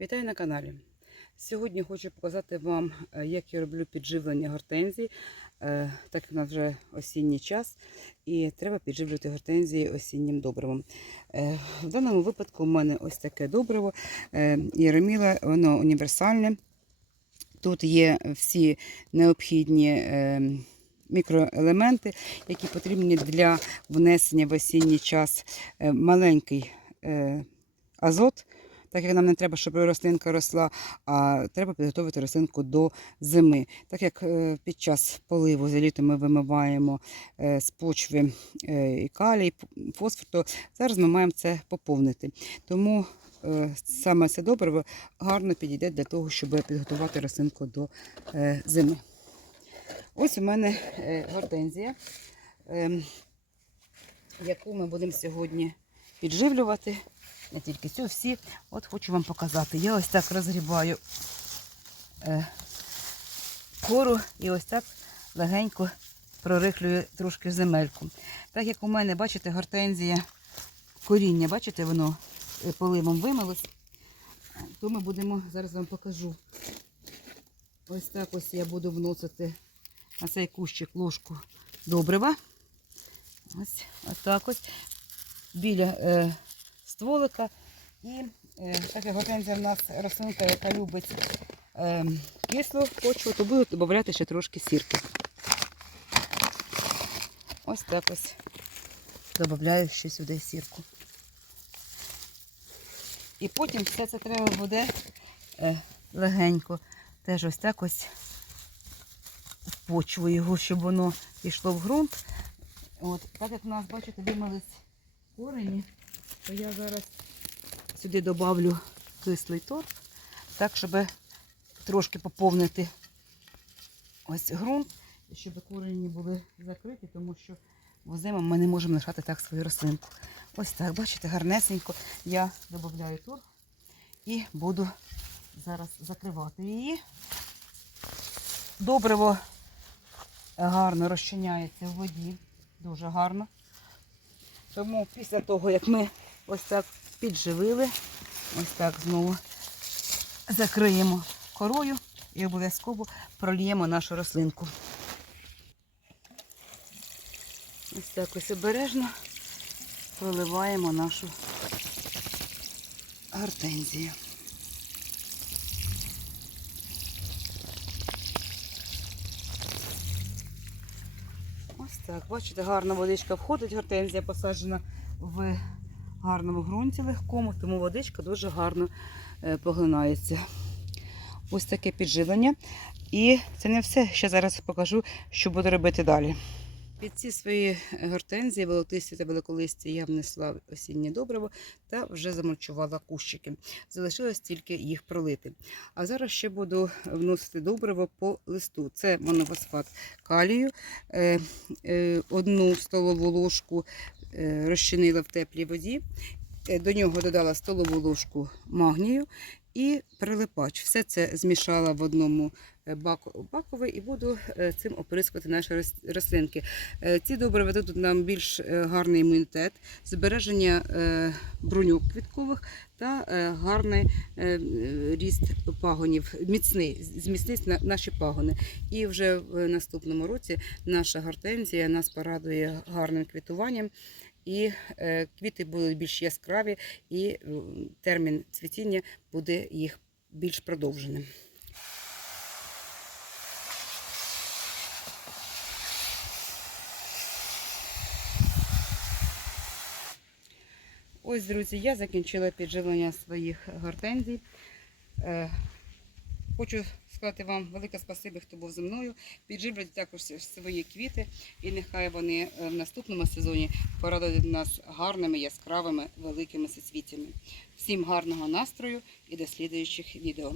Вітаю на каналі. Сьогодні хочу показати вам, е, як я роблю підживлення гортензій, е, так як у нас вже осінній час, і треба підживлювати гортензії осіннім добривом. Е, В даному випадку у мене ось таке добриво Єроміла, воно універсальне. Тут є всі необхідні мікроелементи, які потрібні для внесення в осінній час маленький азот, так як нам не треба, щоб рослинка росла, а треба підготувати рослинку до зими. Так як е, під час поливу за літо ми вимиваємо е, з почви е, і калій, фосфор, то зараз ми маємо це поповнити. Тому саме це добриво гарно підійде для того, щоб підготувати рослинку до зими. Ось у мене гортензія, ем, яку ми будемо сьогодні підживлювати. Не тільки цю, всі. От хочу вам показати. Я ось так розгрібаю е, кору і ось так легенько прорихлюю трошки земельку. Так як у мене, бачите, гортензія коріння, бачите, воно е, поливом вимилось, то ми будемо, зараз вам покажу. Ось так ось я буду вносити на цей кущик ложку добрива. Ось отак ось біля е, стволика. І е, так як гортензія в нас рослинка, яка любить е, кислу почву, то буду додати ще трошки сірки. Ось так ось додаю ще сюди сірку. І потім все це треба буде е, легенько. Теж ось так ось почву його, щоб воно пішло в ґрунт. От, так як у нас, бачите, вимились корені, то я зараз сюди додавлю кислий торф, так, щоб трошки поповнити ось ґрунт, щоб корені були закриті, тому що зиму ми не можемо лишати так свою рослинку. Ось так, бачите, гарнесенько я додаю торф і буду зараз закривати її. Добриво гарно розчиняється в воді, дуже гарно. Тому після того, як ми ось так підживили, ось так знову закриємо корою і обов'язково прольємо нашу рослинку. Ось так ось обережно проливаємо нашу гортензію. Ось так, бачите, гарна водичка входить, гортензія посаджена в гарному ґрунті легкому, тому водичка дуже гарно е, поглинається. Ось таке підживлення. І це не все. Ще зараз покажу, що буду робити далі. Під ці свої гортензії, волотисті та великолисті, я внесла осіннє добриво та вже замульчувала кущики. Залишилось тільки їх пролити. А зараз ще буду вносити добриво по листу. Це монофосфат калію, е, е, одну столову ложку е, розчинила в теплій воді. Е, До нього додала столову ложку магнію і прилипач. Все це змішала в одному е, бакові і буду е, цим оприскувати наші рос- рослинки. Е, Ці добрива дадуть нам більш гарний імунітет, збереження бруньок квіткових та гарний ріст пагонів, міцний, зміцнить на- наші пагони. І вже в наступному році наша гортензія нас порадує гарним квітуванням. І е, квіти будуть більш яскраві, і е, термін цвітіння буде їх більш продовженим. Ось, друзі, я закінчила підживлення своїх гортензій. Хочу сказати вам велике спасибі, хто був зі мною. Підживлять також свої квіти, і нехай вони е, в наступному сезоні порадують нас гарними, яскравими, великими соцвітями. Всім гарного настрою і до слідуючих відео.